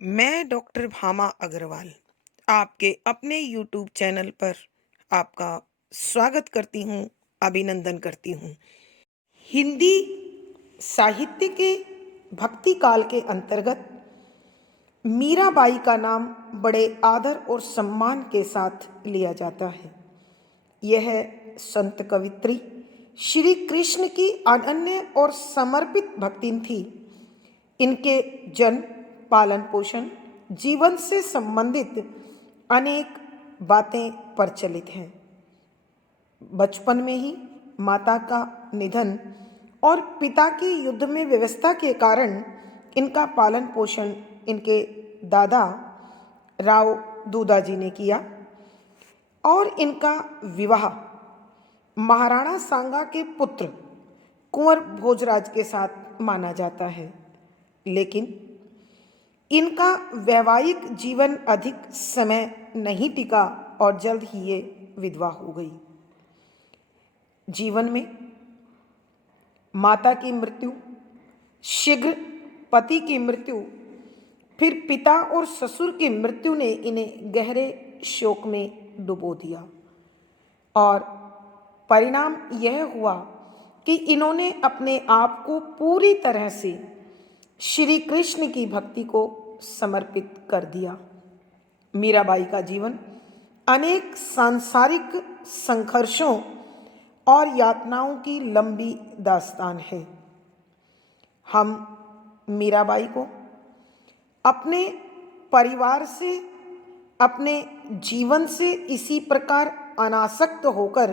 मैं डॉक्टर भामा अग्रवाल आपके अपने यूट्यूब चैनल पर आपका स्वागत करती हूँ, अभिनंदन करती हूँ। हिंदी साहित्य के भक्ति काल के अंतर्गत मीराबाई का नाम बड़े आदर और सम्मान के साथ लिया जाता है। यह संत कवित्री श्री कृष्ण की अनन्य और समर्पित भक्तिन थी। इनके जन्म, पालन पोषण, जीवन से संबंधित अनेक बातें प्रचलित हैं। बचपन में ही माता का निधन और पिता की युद्ध में व्यवस्था के कारण इनका पालन पोषण इनके दादा राव दूदाजी ने किया और इनका विवाह महाराणा सांगा के पुत्र कुंवर भोजराज के साथ माना जाता है। लेकिन इनका वैवाहिक जीवन अधिक समय नहीं टिका और जल्द ही ये विधवा हो गई। जीवन में माता की मृत्यु, शीघ्र पति की मृत्यु, फिर पिता और ससुर की मृत्यु ने इन्हें गहरे शोक में डुबो दिया और परिणाम यह हुआ कि इन्होंने अपने आप को पूरी तरह से श्री कृष्ण की भक्ति को समर्पित कर दिया। मीराबाई का जीवन अनेक सांसारिक संघर्षों और यातनाओं की लंबी दास्तान है। हम मीराबाई को अपने परिवार से, अपने जीवन से इसी प्रकार अनासक्त होकर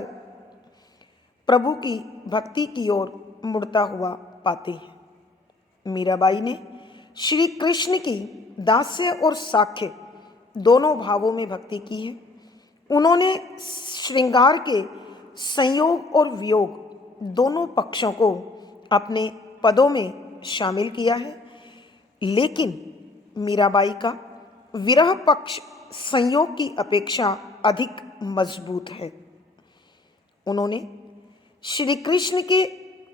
प्रभु की भक्ति की ओर मुड़ता हुआ पाते हैं। मीराबाई ने श्री कृष्ण की दास्य और साख्य दोनों भावों में भक्ति की है। उन्होंने श्रृंगार के संयोग और वियोग दोनों पक्षों को अपने पदों में शामिल किया है। लेकिन मीराबाई का विरह पक्ष संयोग की अपेक्षा अधिक मजबूत है। उन्होंने श्री कृष्ण के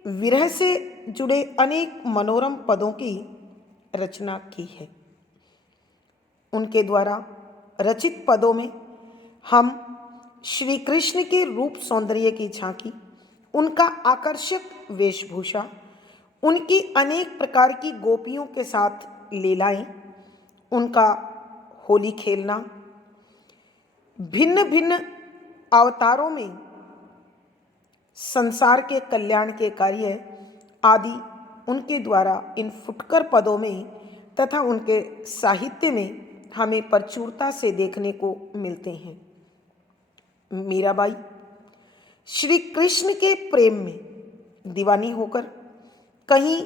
विरह से जुड़े अनेक मनोरम पदों की रचना की है। उनके द्वारा रचित पदों में हम श्री कृष्ण के रूप सौंदर्य की झांकी, उनका आकर्षक वेशभूषा, उनकी अनेक प्रकार की गोपियों के साथ लीलाएं, उनका होली खेलना, भिन्न भिन्न अवतारों में संसार के कल्याण के कार्य आदि उनके द्वारा इन फुटकर पदों में तथा उनके साहित्य में हमें प्रचुरता से देखने को मिलते हैं। मीराबाई श्री कृष्ण के प्रेम में दीवानी होकर कहीं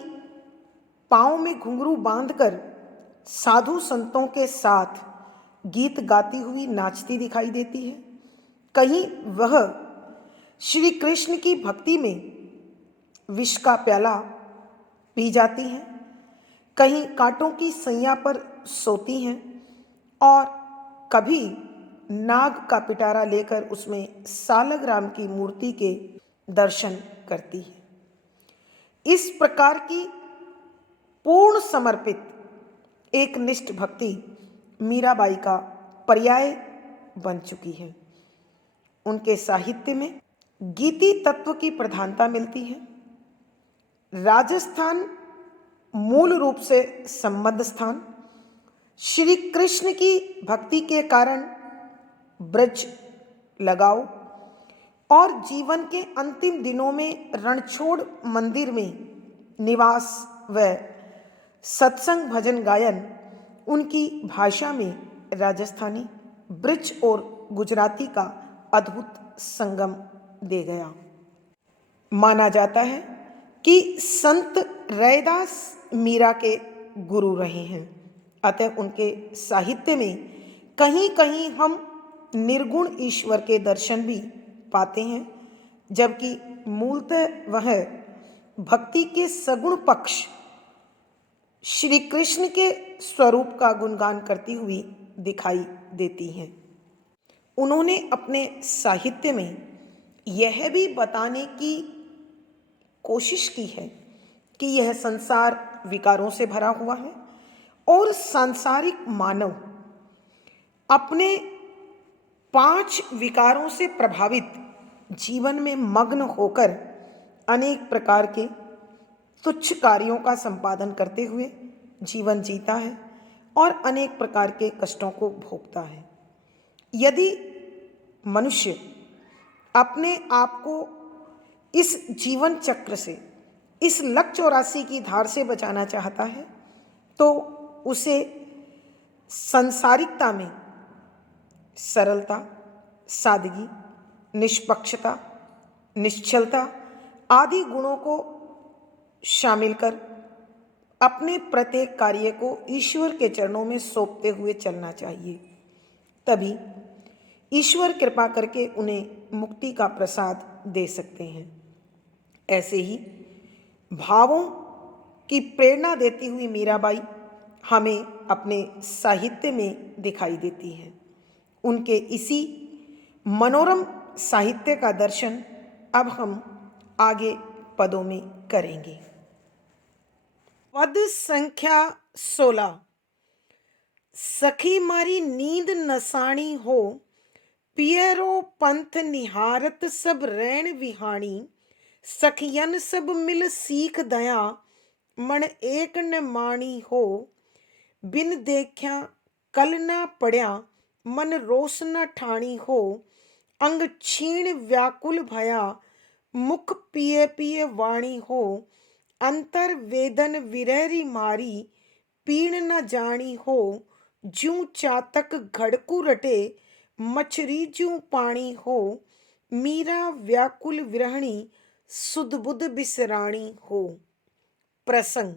पाँव में घुंघरू बांधकर साधु संतों के साथ गीत गाती हुई नाचती दिखाई देती है। कहीं वह श्री कृष्ण की भक्ति में विष का प्याला पी जाती हैं, कहीं कांटों की सैया पर सोती हैं और कभी नाग का पिटारा लेकर उसमें सालग्राम की मूर्ति के दर्शन करती है। इस प्रकार की पूर्ण समर्पित एक निष्ठ भक्ति मीराबाई का पर्याय बन चुकी है। उनके साहित्य में गीति तत्व की प्रधानता मिलती है। राजस्थान मूल रूप से संबद्ध स्थान, श्री कृष्ण की भक्ति के कारण ब्रज लगाओ और जीवन के अंतिम दिनों में रणछोड़ मंदिर में निवास व सत्संग भजन गायन उनकी भाषा में राजस्थानी, ब्रिज और गुजराती का अद्भुत संगम दे गया। माना जाता है कि संत रैदास मीरा के गुरु रहे हैं। अतः उनके साहित्य में कहीं कहीं हम निर्गुण ईश्वर के दर्शन भी पाते हैं, जबकि मूलतः वह भक्ति के सगुण पक्ष श्री कृष्ण के स्वरूप का गुणगान करती हुई दिखाई देती हैं। उन्होंने अपने साहित्य में यह भी बताने की कोशिश की है कि यह संसार विकारों से भरा हुआ है और सांसारिक मानव अपने 5 विकारों से प्रभावित जीवन में मग्न होकर अनेक प्रकार के तुच्छ कार्यों का संपादन करते हुए जीवन जीता है और अनेक प्रकार के कष्टों को भोगता है। यदि मनुष्य अपने आप को इस जीवन चक्र से, इस लक 84 की धार से बचाना चाहता है, तो उसे सांसारिकता में सरलता, सादगी, निष्पक्षता, निश्चलता आदि गुणों को शामिल कर अपने प्रत्येक कार्य को ईश्वर के चरणों में सौंपते हुए चलना चाहिए। तभी ईश्वर कृपा करके उन्हें मुक्ति का प्रसाद दे सकते हैं। ऐसे ही भावों की प्रेरणा देती हुई मीराबाई हमें अपने साहित्य में दिखाई देती है। उनके इसी मनोरम साहित्य का दर्शन अब हम आगे पदों में करेंगे। पद संख्या 16। सखी मारी नींद नसाणी हो, पियरो पंथ निहारत सब रैन विहाणी। सखियन सब मिल सीख दया, मन एक न माणी हो। बिन देखा कल ना पड़या, मन रोस न ठाणी हो। अंग क्षीण व्याकुल भया, मुख पिए पिए वाणी हो। अंतर वेदन विरहरी मारी, पीण न जानी हो। ज्यों चातक घड़कू रटे, मछरी ज्यों पानी हो। मीरा व्याकुल विरहणी, सुध बुध बिसराणी हो। प्रसंग।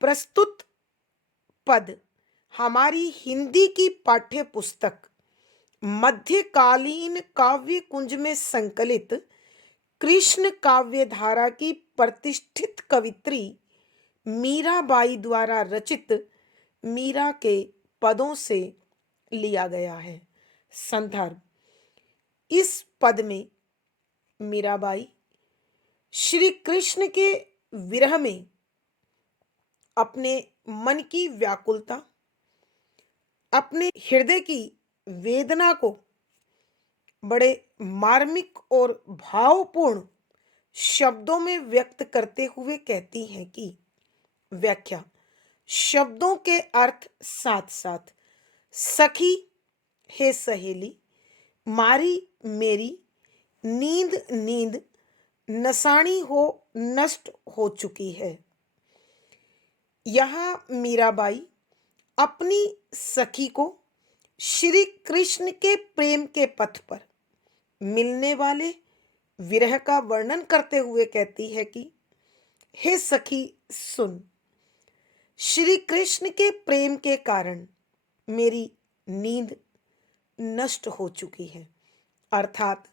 प्रस्तुत पद हमारी हिंदी की पाठ्य पुस्तक मध्यकालीन काव्य कुंज में संकलित कृष्ण काव्य धारा की प्रतिष्ठित कवित्री मीराबाई द्वारा रचित मीरा के पदों से लिया गया है। संदर्भ। इस पद में मीराबाई श्री कृष्ण के विरह में अपने मन की व्याकुलता, अपने हृदय की वेदना को बड़े मार्मिक और भावपूर्ण शब्दों में व्यक्त करते हुए कहती हैं कि व्याख्या। शब्दों के अर्थ साथ साथ। सखी हे सहेली, मारी मेरी, नींद नींद नसानी हो नष्ट हो चुकी है। यहाँ मीराबाई अपनी सखी को श्री कृष्ण के प्रेम के पथ पर मिलने वाले विरह का वर्णन करते हुए कहती है कि हे सखी सुन, श्री कृष्ण के प्रेम के कारण मेरी नींद नष्ट हो चुकी है। अर्थात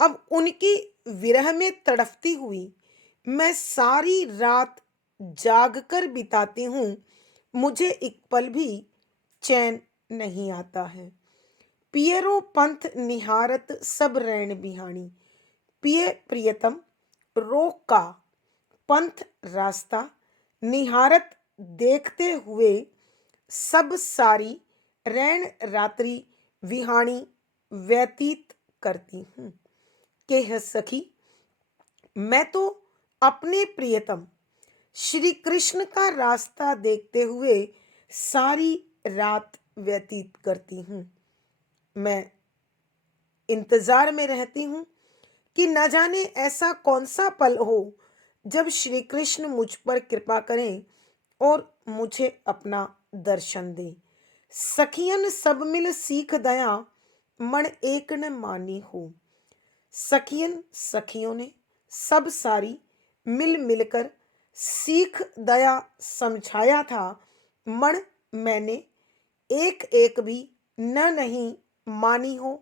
अब उनकी विरह में तड़फती हुई मैं सारी रात जागकर बिताती हूँ, मुझे एक पल भी चैन नहीं आता है। पियरो पंथ निहारत सब रैन बिहाणी। पिय प्रियतम, रोक का, पंथ रास्ता, निहारत देखते हुए, सब सारी रैन रात्रि विहाणी व्यतीत करती हूँ। के सखी, मैं तो अपने प्रियतम श्री कृष्ण का रास्ता देखते हुए सारी रात व्यतीत करती हूँ। मैं इंतजार में रहती हूँ कि न जाने ऐसा कौन सा पल हो जब श्री कृष्ण मुझ पर कृपा करें और मुझे अपना दर्शन दें। सखियन सब मिल सीख दया, मन एक न मानी हो। सखियन सखियों ने सब सारी मिल मिलकर सीख दया समझाया था, मन मैंने एक एक भी न नहीं मानी हो,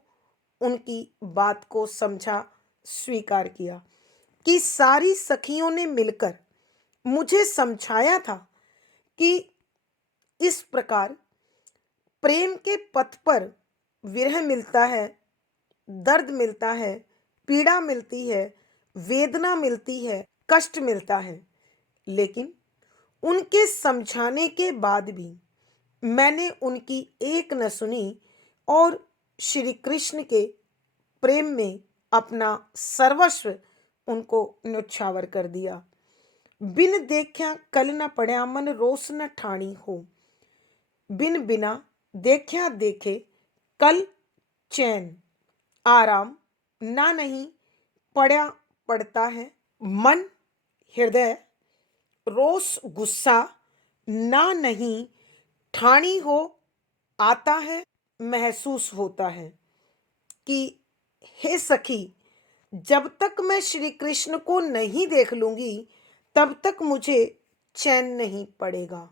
उनकी बात को समझा स्वीकार किया कि सारी सखियों ने मिलकर मुझे समझाया था कि इस प्रकार प्रेम के पथ पर विरह मिलता है, दर्द मिलता है, पीड़ा मिलती है, वेदना मिलती है, कष्ट मिलता है, लेकिन उनके समझाने के बाद भी मैंने उनकी एक न सुनी और श्री कृष्ण के प्रेम में अपना सर्वस्व उनको न्योछावर कर दिया। बिन देखिया कल न पड़या मन रोस न ठाणी हो, बिन बिना देखिया देखे कल चैन आराम ना नहीं पड़ा पड़ता है। मन हृदय रोष गुस्सा ना नहीं ठानी हो आता है, महसूस होता है कि हे सखी, जब तक मैं श्री कृष्ण को नहीं देख लूंगी तब तक मुझे चैन नहीं पड़ेगा।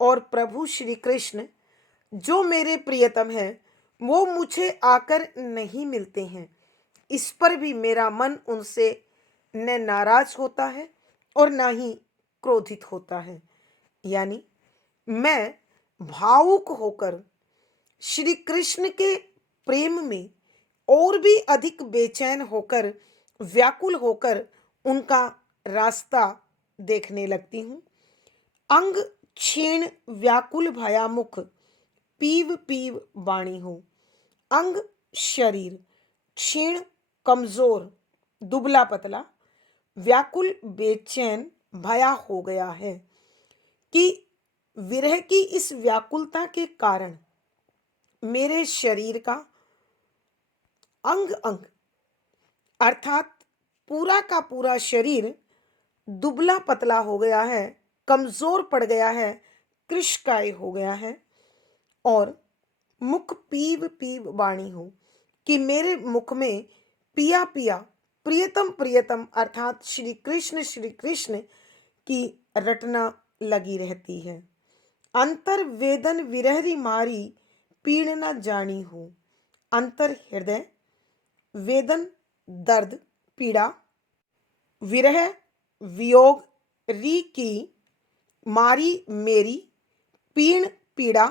और प्रभु श्री कृष्ण जो मेरे प्रियतम है वो मुझे आकर नहीं मिलते हैं। इस पर भी मेरा मन उनसे न नाराज होता है और ना ही क्रोधित होता है। यानी मैं भावुक होकर श्री कृष्ण के प्रेम में और भी अधिक बेचैन होकर, व्याकुल होकर उनका रास्ता देखने लगती हूँ। अंग क्षीण व्याकुल भयामुख पीव पीव वाणी हो। अंग शरीर क्षीण कमजोर दुबला पतला व्याकुल बेचैन भया हो गया है कि विरह की इस व्याकुलता के कारण मेरे शरीर का अंग अंग अर्थात पूरा का पूरा शरीर दुबला पतला हो गया है, कमजोर पड़ गया है, कृशकाय हो गया है। और मुख पीव पीव वाणी हो कि मेरे मुख में पिया पिया प्रियतम प्रियतम अर्थात श्री कृष्ण की रटना लगी रहती है। अंतर वेदन विरहरी मारी पीड़ न जानी हो। अंतर हृदय वेदन दर्द पीड़ा, विरह वियोग री की मारी मेरी पीण पीड़ा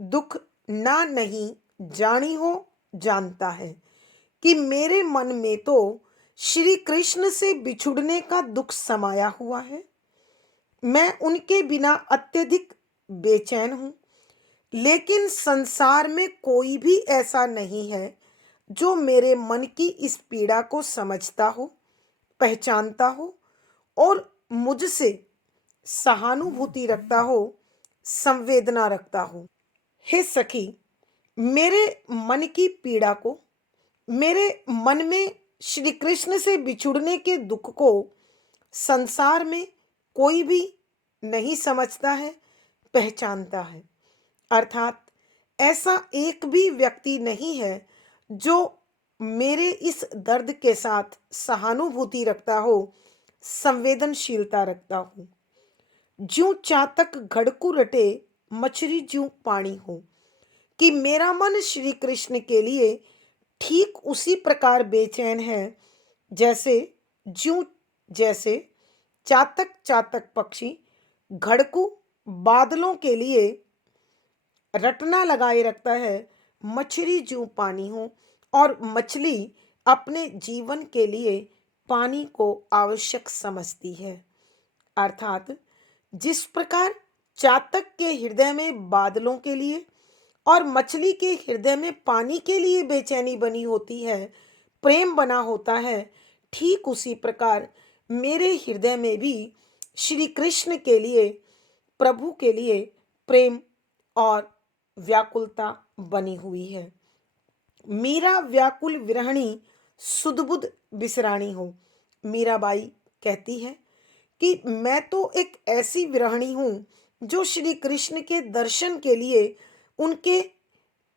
दुख ना नहीं जानी हो जानता है कि मेरे मन में तो श्री कृष्ण से बिछुड़ने का दुख समाया हुआ है। मैं उनके बिना अत्यधिक बेचैन हूं, लेकिन संसार में कोई भी ऐसा नहीं है जो मेरे मन की इस पीड़ा को समझता हो, पहचानता हो और मुझसे सहानुभूति रखता हो, संवेदना रखता हो। हे सखी, मेरे मन की पीड़ा को, मेरे मन में श्री कृष्ण से बिछुड़ने के दुख को संसार में कोई भी नहीं समझता है, पहचानता है। अर्थात ऐसा एक भी व्यक्ति नहीं है जो मेरे इस दर्द के साथ सहानुभूति रखता हो, संवेदनशीलता रखता हो। ज्यों चातक घड़कू रटे मछली ज्यों पानी हो कि मेरा मन श्री कृष्ण के लिए ठीक उसी प्रकार बेचैन है जैसे ज्यों जैसे चातक चातक पक्षी घड़कू बादलों के लिए रटना लगाए रखता है, मछली ज्यों पानी हो। और मछली अपने जीवन के लिए पानी को आवश्यक समझती है। अर्थात जिस प्रकार चातक के हृदय में बादलों के लिए और मछली के हृदय में पानी के लिए बेचैनी बनी होती है, प्रेम बना होता है, ठीक उसी प्रकार मेरे हृदय में भी श्री कृष्ण के लिए, प्रभु के लिए प्रेम और व्याकुलता बनी हुई है। मीरा व्याकुल विरहणी सुधबुध बिसरानी हो। मीराबाई कहती है कि मैं तो एक ऐसी विरहणी हूं जो श्री कृष्ण के दर्शन के लिए, उनके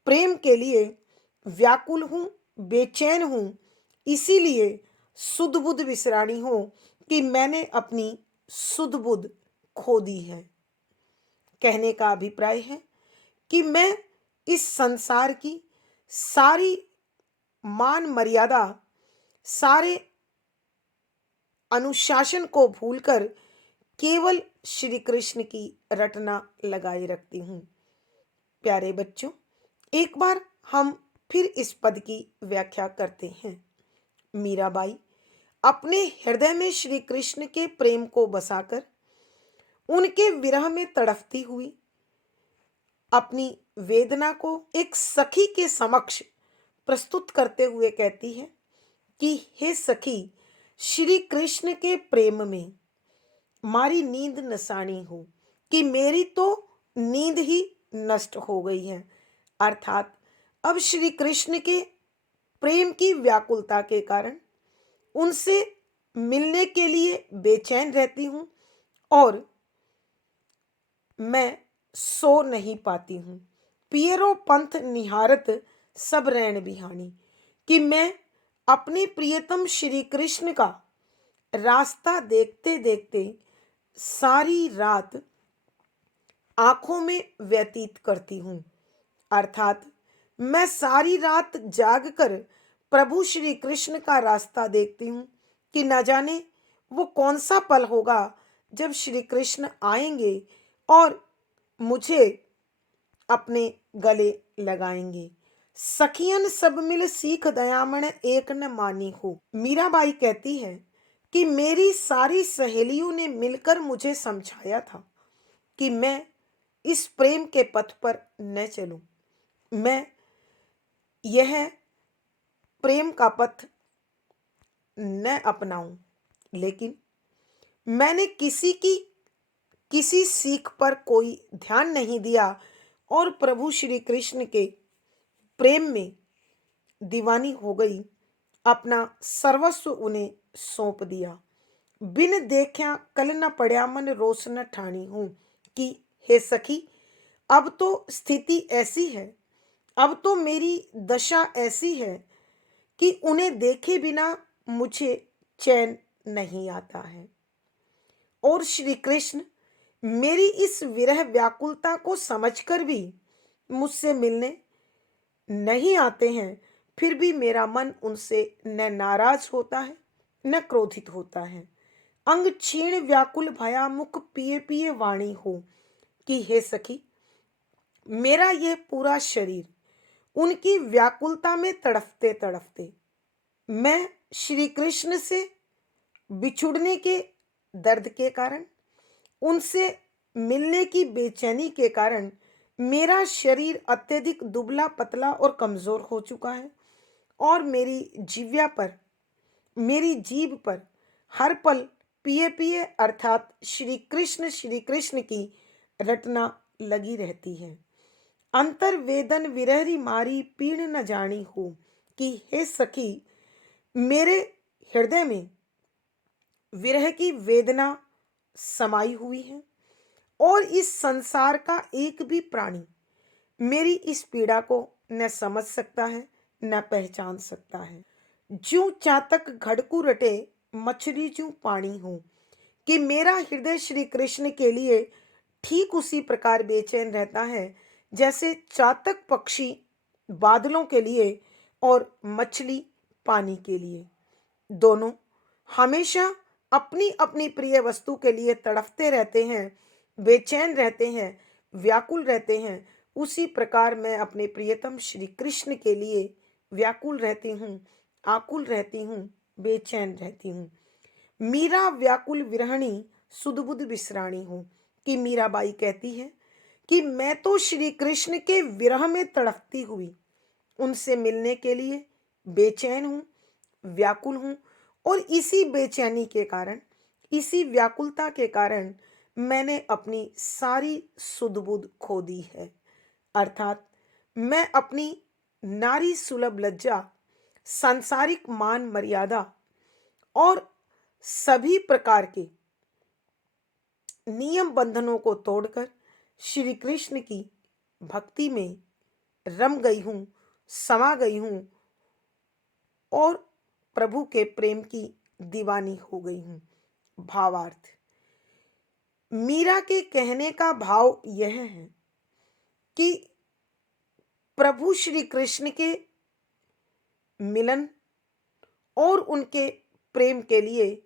प्रेम के लिए व्याकुल हूं, बेचैन हूं। इसीलिए सुधबुध विसरानी हो कि मैंने अपनी सुधबुध खो दी है। कहने का अभिप्राय है कि मैं इस संसार की सारी मान मर्यादा, सारे अनुशासन को भूलकर केवल श्री कृष्ण की रटना लगाए रखती हूँ। प्यारे बच्चों, एक बार हम फिर इस पद की व्याख्या करते हैं। मीराबाई अपने हृदय में श्री कृष्ण के प्रेम को बसाकर उनके विरह में तड़पती हुई अपनी वेदना को एक सखी के समक्ष प्रस्तुत करते हुए कहती है कि हे सखी, श्री कृष्ण के प्रेम में मारी नींद नसानी हो, कि मेरी तो नींद ही नष्ट हो गई है। अर्थात अब श्री कृष्ण के प्रेम की व्याकुलता के कारण उनसे मिलने के लिए बेचैन रहती हूँ और मैं सो नहीं पाती हूँ। पियरो पंथ निहारत सब रैन बिहानी, कि मैं अपने प्रियतम श्री कृष्ण का रास्ता देखते देखते सारी रात आंखों में व्यतीत करती हूँ। अर्थात मैं सारी रात जागकर प्रभु श्री कृष्ण का रास्ता देखती हूँ कि न जाने वो कौन सा पल होगा जब श्री कृष्ण आएंगे और मुझे अपने गले लगाएंगे। सखियन सब मिल सीख दयामण एक न मानी हो। मीराबाई कहती है कि मेरी सारी सहेलियों ने मिलकर मुझे समझाया था कि मैं इस प्रेम के पथ पर न चलूं, मैं यह प्रेम का पथ न अपनाऊं, लेकिन मैंने किसी सीख पर कोई ध्यान नहीं दिया और प्रभु श्री कृष्ण के प्रेम में दीवानी हो गई। अपना सर्वस्व उन्हें सौंप दिया। बिन देखा कल न पड़या मन रोस न ठानी हूं, कि हे सखी, अब तो स्थिति ऐसी है, अब तो मेरी दशा ऐसी है कि उन्हें देखे बिना मुझे चैन नहीं आता है। और श्री कृष्ण मेरी इस विरह व्याकुलता को समझकर भी मुझसे मिलने नहीं आते हैं, फिर भी मेरा मन उनसे न नाराज होता है न क्रोधित होता है। अंग क्षीण व्याकुल भया मुख पिए पिए वाणी हो, कि हे सखी, मेरा यह पूरा शरीर उनकी व्याकुलता में तड़फते तड़फते, मैं श्री कृष्ण से बिछुड़ने के दर्द के कारण, उनसे मिलने की बेचैनी के कारण मेरा शरीर अत्यधिक दुबला पतला और कमजोर हो चुका है और मेरी जिह्वा पर, मेरी जीभ पर हर पल पिए पिए अर्थात श्री कृष्ण की रटना लगी रहती है। अंतर वेदन विरहरी मारी पीड़ न जानी हो, कि हे सखी, मेरे हृदय में विरह की वेदना समाई हुई है और इस संसार का एक भी प्राणी मेरी इस पीड़ा को न समझ सकता है न पहचान सकता है। ज्यों चातक घड़कू रटे मछली ज्यों पानी हो, कि मेरा हृदय श्री कृष्ण के लिए ठीक उसी प्रकार बेचैन रहता है जैसे चातक पक्षी बादलों के लिए और मछली पानी के लिए। दोनों हमेशा अपनी अपनी प्रिय वस्तु के लिए तड़पते रहते हैं, बेचैन रहते हैं, व्याकुल रहते हैं। उसी प्रकार मैं अपने प्रियतम श्री कृष्ण के लिए व्याकुल रहती हूँ, आकुल रहती हूँ, बेचैन रहती हूँ। मीरा व्याकुल विरहणी सुधबुध विसराणी हूँ, कि मीराबाई कहती है कि मैं तो श्री कृष्ण के विरह में तड़पती हुई उनसे मिलने के लिए बेचैन हूँ, व्याकुल हूँ और इसी बेचैनी के कारण, इसी व्याकुलता के कारण मैंने अपनी सारी सुध-बुध खो दी है। अर्थात मैं अपनी नारी सुलभ लज्जा, सांसारिक मान मर्यादा और सभी प्रकार के नियम बंधनों को तोड़कर श्री कृष्ण की भक्ति में रम गई हूँ, समा गई हूँ और प्रभु के प्रेम की दीवानी हो गई हूँ। भावार्थ, मीरा के कहने का भाव यह है कि प्रभु श्री कृष्ण के मिलन और उनके प्रेम के लिए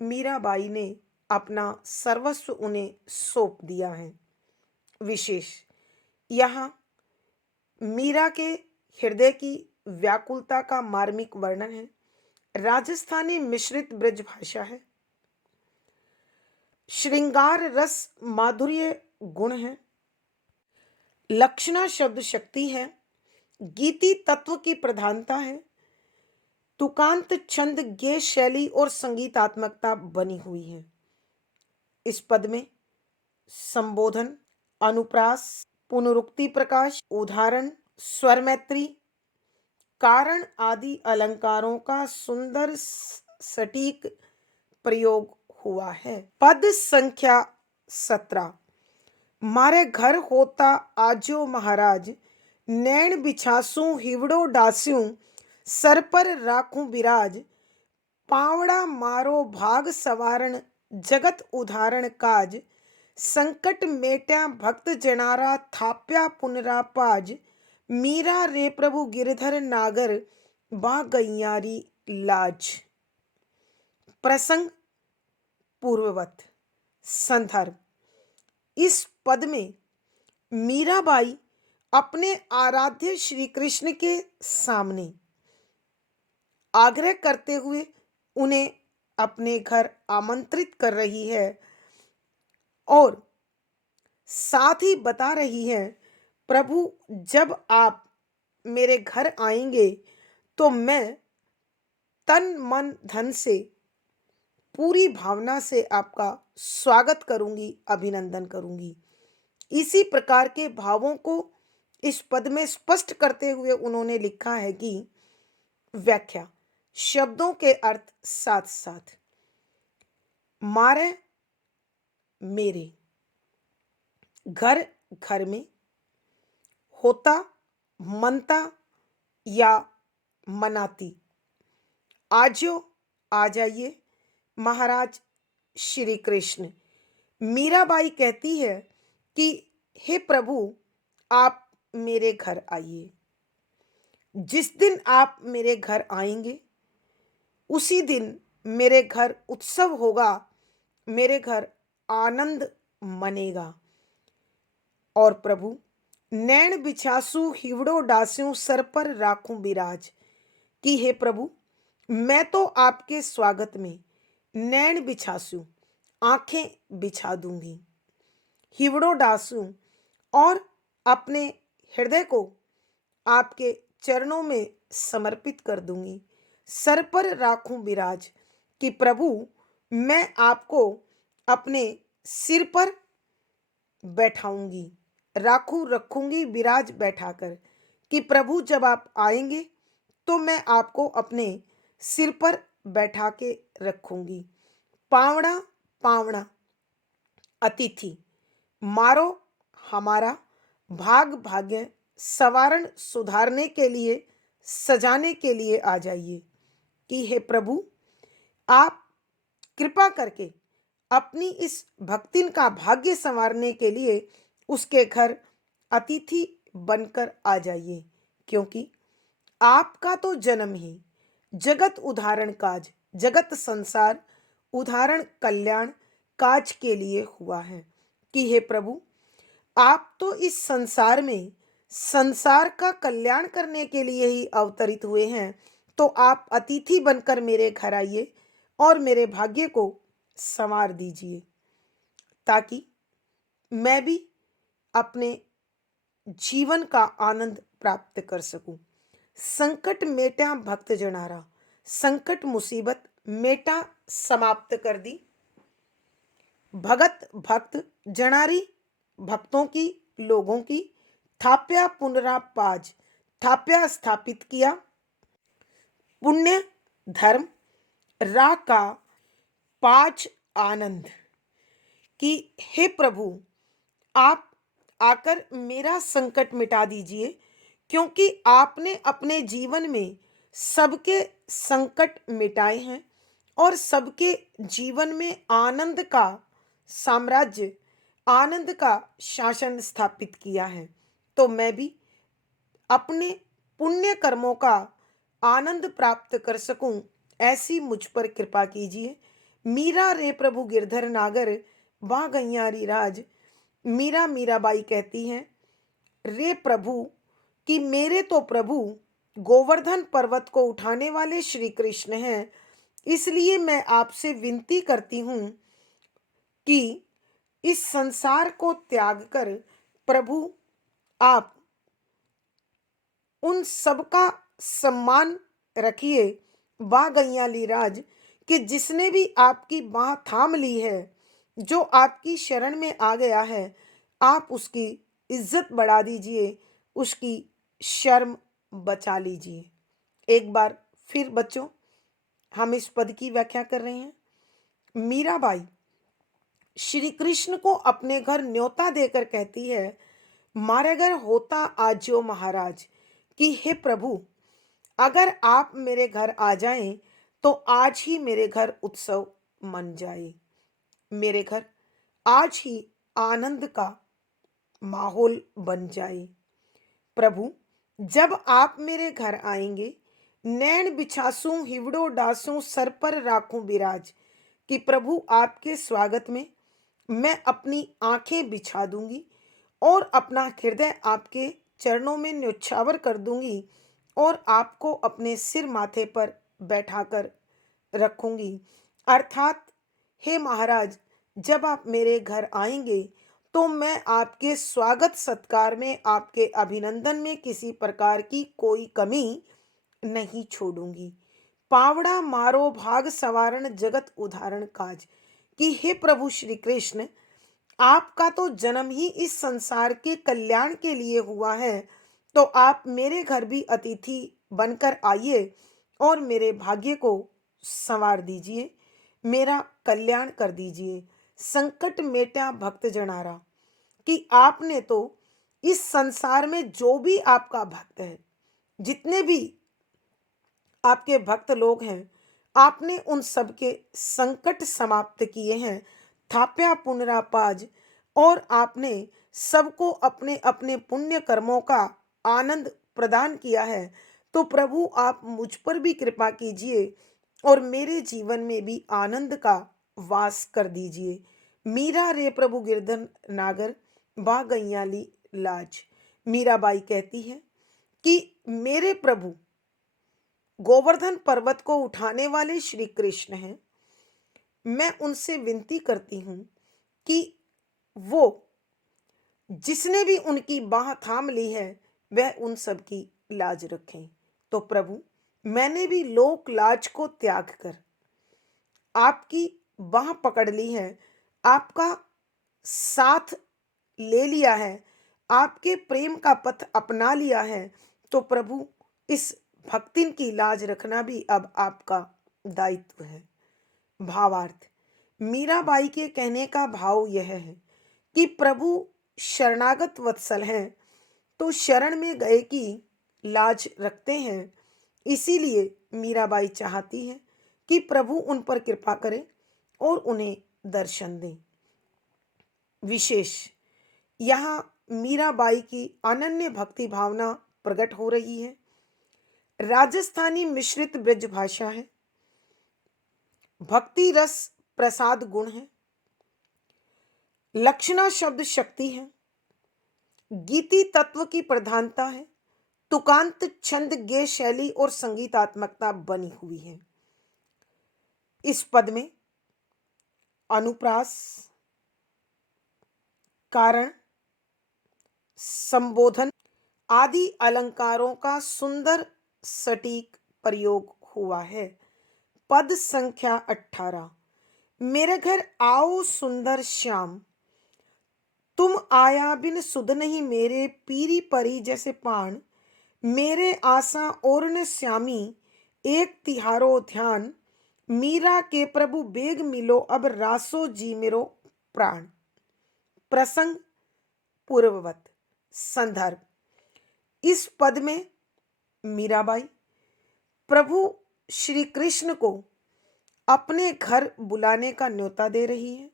मीराबाई ने अपना सर्वस्व उन्हें सौंप दिया है। विशेष यहाँ मीरा के हृदय की व्याकुलता का मार्मिक वर्णन है। राजस्थानी मिश्रित ब्रज भाषा है। श्रृंगार रस माधुर्य गुण है। लक्षणा शब्द शक्ति है। गीति तत्व की प्रधानता है। तुकांत छंद गेय शैली और संगीतात्मकता बनी हुई है। इस पद में संबोधन, अनुप्रास, पुनरुक्ति प्रकाश, उदाहरण, स्वर मैत्री, कारण आदि अलंकारों का सुंदर सटीक प्रयोग हुआ है। पद संख्या 17। मारे घर होता आजो महाराज, नैन बिछासू हिवड़ो डास्यूं, सर पर राखूं बिराज, पावड़ा मारो भाग सवारण, जगत उदाहरण काज, संकट मेट्या भक्त जनारा, थाप्या पुनरा पाज, मीरा रे प्रभु गिरधर नागर, बा गैयारी लाज। प्रसंग पूर्ववत। संदर्भ, इस पद में मीराबाई अपने आराध्य श्री कृष्ण के सामने आग्रह करते हुए उन्हें अपने घर आमंत्रित कर रही है और साथ ही बता रही है, प्रभु जब आप मेरे घर आएंगे तो मैं तन मन धन से पूरी भावना से आपका स्वागत करूंगी, अभिनंदन करूंगी। इसी प्रकार के भावों को इस पद में स्पष्ट करते हुए उन्होंने लिखा है कि व्याख्या, शब्दों के अर्थ साथ साथ। मारे मेरे, घर घर में, होता मनता या मनाती, आजो आ जाइए, महाराज श्री कृष्ण। मीराबाई कहती है कि हे प्रभु आप मेरे घर आइए। जिस दिन आप मेरे घर आएंगे उसी दिन मेरे घर उत्सव होगा, मेरे घर आनंद मनेगा। और प्रभु नैन बिछासू हिवड़ो डास्यूं, सर पर राखूं बिराज, कि हे प्रभु मैं तो आपके स्वागत में नैन बिछासू, आंखें बिछा दूंगी, हिवड़ो डासूं, और अपने हृदय को आपके चरणों में समर्पित कर दूंगी, सर पर राखूं बिराज, कि प्रभु मैं आपको अपने सिर पर बैठाऊंगी, राखूं रखूंगी बिराज बैठाकर, कि प्रभु जब आप आएंगे तो मैं आपको अपने सिर पर बैठा के रखूंगी। पावड़ा पावड़ा, अतिथि, मारो हमारा, भाग भाग्य, सवारण सुधारने के लिए, सजाने के लिए आ जाइए, कि हे प्रभु आप कृपा करके अपनी इस भक्तिन का भाग्य संवारने के लिए उसके घर अतिथि बनकर आ जाइए, क्योंकि आपका तो जन्म ही जगत उदाहरण काज, जगत संसार उदाहरण कल्याण काज के लिए हुआ है, कि हे प्रभु आप तो इस संसार में संसार का कल्याण करने के लिए ही अवतरित हुए हैं, तो आप अतिथि बनकर मेरे घर आइए और मेरे भाग्य को संवार दीजिए, ताकि मैं भी अपने जीवन का आनंद प्राप्त कर सकूं। संकट मेटा भक्त जनारा, संकट मुसीबत मेटा समाप्त कर दी, भगत भक्त जनारी भक्तों की, लोगों की, थाप्या पुनरा पाज, थाप्या स्थापित किया, पुण्य धर्म, रा का पाज आनंद, कि हे प्रभु आप आकर मेरा संकट मिटा दीजिए, क्योंकि आपने अपने जीवन में सबके संकट मिटाए हैं और सबके जीवन में आनंद का साम्राज्य, आनंद का शासन स्थापित किया है। तो मैं भी अपने पुण्य कर्मों का आनंद प्राप्त कर सकूं, ऐसी मुझ पर कृपा कीजिए। मीरा रे प्रभु गिरधर नागर, बा गैयारी राज। मीराबाई कहती हैं, रे प्रभु कि मेरे तो प्रभु गोवर्धन पर्वत को उठाने वाले श्री कृष्ण हैं, इसलिए मैं आपसे विनती करती हूँ कि इस संसार को त्याग कर प्रभु आप उन सबका सम्मान रखिए, वाह गैयाली राज, कि जिसने भी आपकी बाह थाम ली है, जो आपकी शरण में आ गया है, आप उसकी इज्जत बढ़ा दीजिए, उसकी शर्म बचा लीजिए। एक बार फिर बच्चों, हम इस पद की व्याख्या कर रहे हैं। मीराबाई श्री कृष्ण को अपने घर न्योता देकर कहती है, मारे घर होता आजो महाराज, कि हे प्रभु, अगर आप मेरे घर आ जाएं तो आज ही मेरे घर उत्सव मन जाए, मेरे घर आज ही आनंद का माहौल बन जाए। प्रभु, जब आप मेरे घर आएंगे, नैन बिछासूं हिवड़ो डासूं सर पर राखूं बिराज, कि प्रभु आपके स्वागत में मैं अपनी आंखें बिछा दूंगी और अपना हृदय आपके चरणों में न्योछावर कर दूंगी और आपको अपने सिर माथे पर बैठाकर रखूंगी। अर्थात हे महाराज, जब आप मेरे घर आएंगे तो मैं आपके स्वागत सत्कार में, आपके अभिनंदन में किसी प्रकार की कोई कमी नहीं छोड़ूंगी। पावड़ा मारो भाग सवारण जगत उदाहरण काज, कि हे प्रभु श्री कृष्ण, आपका तो जन्म ही इस संसार के कल्याण के लिए हुआ है, तो आप मेरे घर भी अतिथि बनकर आइए और मेरे भाग्य को संवार दीजिए, मेरा कल्याण कर दीजिए। संकट मेटा भक्त जनारा, कि आपने तो इस संसार में जो भी आपका भक्त है, जितने भी आपके भक्त लोग हैं, आपने उन सब के संकट समाप्त किए हैं, थाप्या पुनरापाज, और आपने सबको अपने अपने पुण्य कर्मों का आनंद प्रदान किया है। तो प्रभु आप मुझ पर भी कृपा कीजिए और मेरे जीवन में भी आनंद का वास कर दीजिए। मीरा रे प्रभु गिरधन नागर, बा गैयाली लाज। मीराबाई कहती है कि मेरे प्रभु गोवर्धन पर्वत को उठाने वाले श्री कृष्ण हैं। मैं उनसे विनती करती हूं कि वो जिसने भी उनकी बाह थाम ली है, वह उन सब की लाज रखें। तो प्रभु, मैंने भी लोक लाज को त्याग कर आपकी बाह पकड़ ली है, आपका साथ ले लिया है, आपके प्रेम का पथ अपना लिया है। तो प्रभु, इस भक्तिन की लाज रखना भी अब आपका दायित्व है। भावार्थ, मीराबाई के कहने का भाव यह है कि प्रभु शरणागत वत्सल हैं, तो शरण में गए की लाज रखते हैं। इसीलिए मीराबाई चाहती है कि प्रभु उन पर कृपा करें और उन्हें दर्शन दें। विशेष यहाँ मीराबाई की अनन्य भक्ति भावना प्रकट हो रही है। राजस्थानी मिश्रित ब्रज भाषा है, भक्ति रस प्रसाद गुण है, लक्षणा शब्द शक्ति है, गीति तत्व की प्रधानता है, तुकांत छंद गे शैली और संगीतात्मकता बनी हुई है। इस पद में अनुप्रास, कारण, संबोधन आदि अलंकारों का सुंदर सटीक प्रयोग हुआ है। पद संख्या 18। मेरे घर आओ सुंदर श्याम, तुम आया बिन सुध नहीं मेरे, पीरी परी जैसे पान, मेरे आशा और न श्यामी, एक तिहारो ध्यान, मीरा के प्रभु बेग मिलो, अब रासो जी मेरो प्राण। प्रसंग पूर्ववत। संदर्भ, इस पद में मीराबाई प्रभु श्री कृष्ण को अपने घर बुलाने का न्योता दे रही है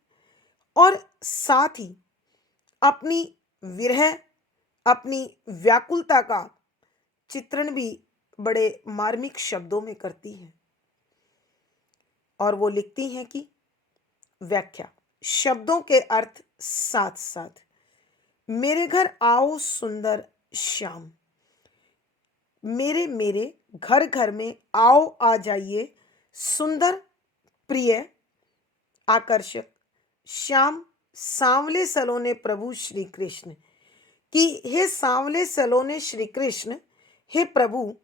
और साथ ही अपनी विरह, अपनी व्याकुलता का चित्रण भी बड़े मार्मिक शब्दों में करती है। और वो लिखती हैं कि व्याख्या, शब्दों के अर्थ साथ साथ। मेरे घर आओ सुंदर श्याम, मेरे मेरे घर घर में आओ, आ जाइए, सुंदर, प्रिय, आकर्षक श्याम सांवले सलोने प्रभु श्री कृष्ण, कि हे सांवले सलोने श्री कृष्ण, हे प्रभु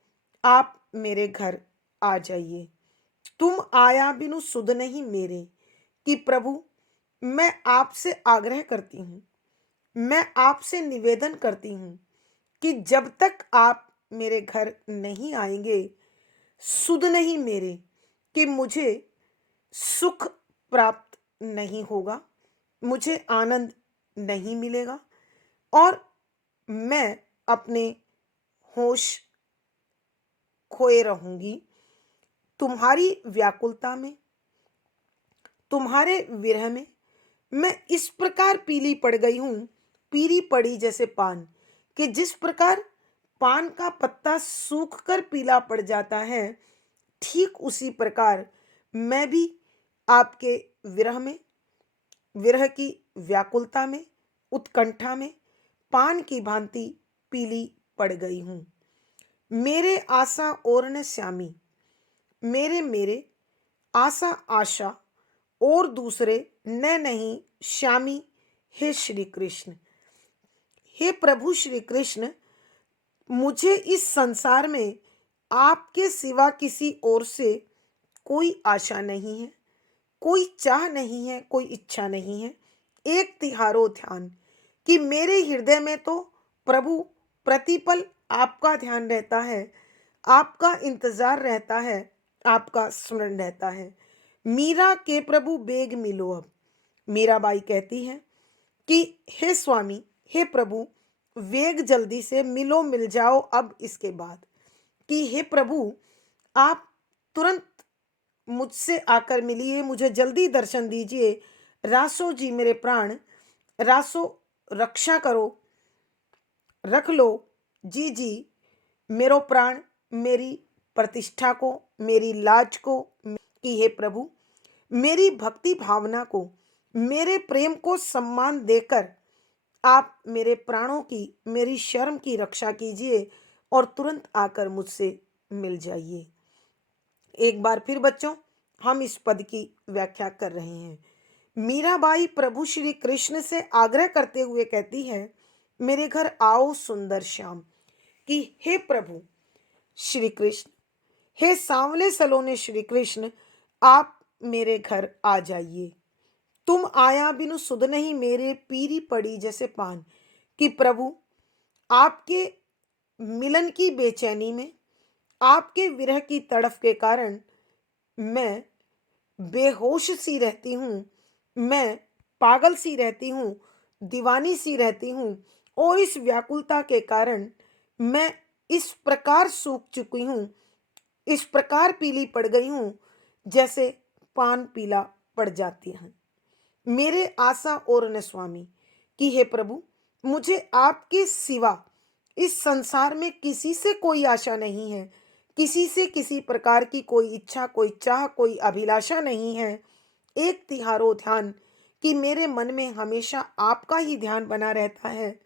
आप मेरे घर आ जाइए। तुम आया बिनु सुध नहीं मेरे, कि प्रभु मैं आपसे आग्रह करती हूँ, मैं आपसे निवेदन करती हूँ कि जब तक आप मेरे घर नहीं आएंगे, सुध नहीं मेरे, कि मुझे सुख प्राप्त नहीं होगा, मुझे आनंद नहीं मिलेगा और मैं अपने होश खोए रहूंगी। तुम्हारी व्याकुलता में, तुम्हारे विरह में मैं इस प्रकार पीली पड़ गई हूं, पीली पड़ी जैसे पान, कि जिस प्रकार पान का पत्ता सूख कर पीला पड़ जाता है, ठीक उसी प्रकार मैं भी आपके विरह में, विरह की व्याकुलता में, उत्कंठा में पान की भांति पीली पड़ गई हूं। मेरे आशा और न श्यामी, मेरे मेरे आशा आशा और दूसरे न नहीं श्यामी, हे श्री कृष्ण, हे प्रभु श्री कृष्ण, मुझे इस संसार में आपके सिवा किसी और से कोई आशा नहीं है, कोई चाह नहीं है, कोई इच्छा नहीं है। एक तिहारो ध्यान, कि मेरे हृदय में तो प्रभु प्रतिपल आपका ध्यान रहता है, आपका इंतजार रहता है, आपका स्मरण रहता है। मीरा के प्रभु बेग मिलो अब, मीराबाई कहती है कि हे स्वामी, हे प्रभु वेग जल्दी से मिलो, मिल जाओ अब इसके बाद, कि हे प्रभु आप तुरंत मुझसे आकर मिलिए, मुझे जल्दी दर्शन दीजिए। रासो जी मेरे प्राण, रासो रक्षा करो, रख लो जी जी मेरो प्राण, मेरी प्रतिष्ठा को, मेरी लाज को, कि हे प्रभु मेरी भक्ति भावना को, मेरे प्रेम को सम्मान देकर आप मेरे प्राणों की, मेरी शर्म की रक्षा कीजिए और तुरंत आकर मुझसे मिल जाइए। एक बार फिर बच्चों हम इस पद की व्याख्या कर रहे हैं। मीराबाई प्रभु श्री कृष्ण से आग्रह करते हुए कहती है, मेरे घर आओ सुंदर श्याम, कि हे प्रभु श्री कृष्ण, हे सांवले सलोने श्री कृष्ण, आप मेरे घर आ जाइए। तुम आया बिनु सुध नहीं मेरे, पीरी पड़ी जैसे पान, कि प्रभु आपके मिलन की बेचैनी में, आपके विरह की तड़फ के कारण मैं बेहोश सी रहती हूँ, मैं पागल सी रहती हूँ, दीवानी सी रहती हूँ और इस व्याकुलता के कारण मैं इस प्रकार सूख चुकी हूँ, इस प्रकार पीली पड़ गई हूँ जैसे पान पीला पड़ जाती है। मेरे आशा और न स्वामी, कि हे प्रभु मुझे आपके सिवा इस संसार में किसी से कोई आशा नहीं है, किसी से किसी प्रकार की कोई इच्छा, कोई चाह, कोई अभिलाषा नहीं है। एक तिहारो ध्यान, कि मेरे मन में हमेशा आपका ही ध्यान बना रहता है,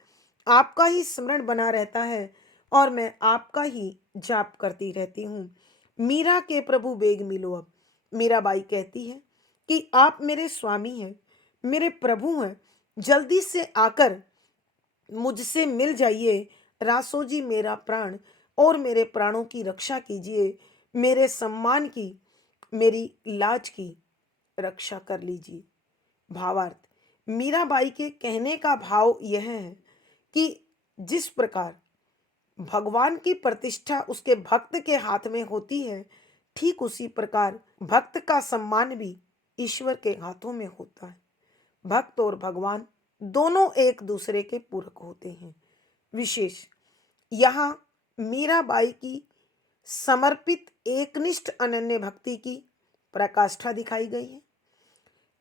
आपका ही स्मरण बना रहता है और मैं आपका ही जाप करती रहती हूँ। मीरा के प्रभु बेग मिलो अब, मीराबाई कहती है कि आप मेरे स्वामी हैं, मेरे प्रभु हैं, जल्दी से आकर मुझसे मिल जाइए। रासो जी मेरा प्राण और मेरे प्राणों की रक्षा कीजिए, मेरे सम्मान की, मेरी लाज की रक्षा कर लीजिए। भावार्थ, मीराबाई के कहने का भाव यह है कि जिस प्रकार भगवान की प्रतिष्ठा उसके भक्त के हाथ में होती है, ठीक उसी प्रकार भक्त का सम्मान भी ईश्वर के हाथों में होता है। भक्त और भगवान दोनों एक दूसरे के पूरक होते हैं। विशेष यहाँ मीराबाई की समर्पित एकनिष्ठ अनन्य भक्ति की प्रकाष्ठा दिखाई गई है।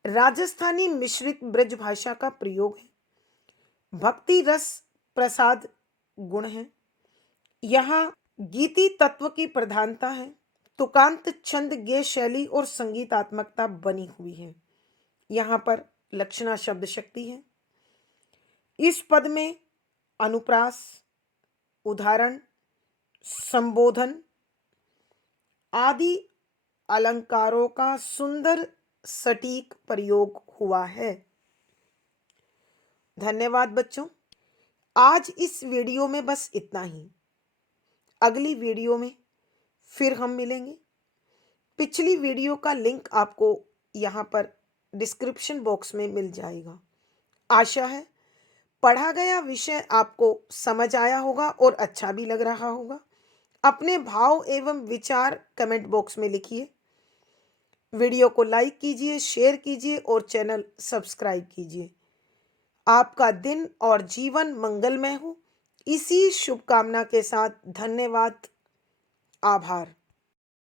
राजस्थानी मिश्रित ब्रज भाषा का प्रयोग है, भक्ति रस प्रसाद गुण है। यहाँ गीति तत्व की प्रधानता है, तुकांत छंद गेय शैली और संगीतात्मकता बनी हुई है। यहाँ पर लक्षणा शब्द शक्ति है। इस पद में अनुप्रास, उदाहरण, संबोधन आदि अलंकारों का सुंदर सटीक प्रयोग हुआ है। धन्यवाद बच्चों। आज इस वीडियो में बस इतना ही। अगली वीडियो में फिर हम मिलेंगे। पिछली वीडियो का लिंक आपको यहाँ पर डिस्क्रिप्शन बॉक्स में मिल जाएगा। आशा है पढ़ा गया विषय आपको समझ आया होगा और अच्छा भी लग रहा होगा। अपने भाव एवं विचार कमेंट बॉक्स में लिखिए। वीडियो को लाइक कीजिए, शेयर कीजिए और चैनल सब्सक्राइब कीजिए। आपका दिन और जीवन मंगलमय हो, इसी शुभकामना के साथ धन्यवाद, आभार।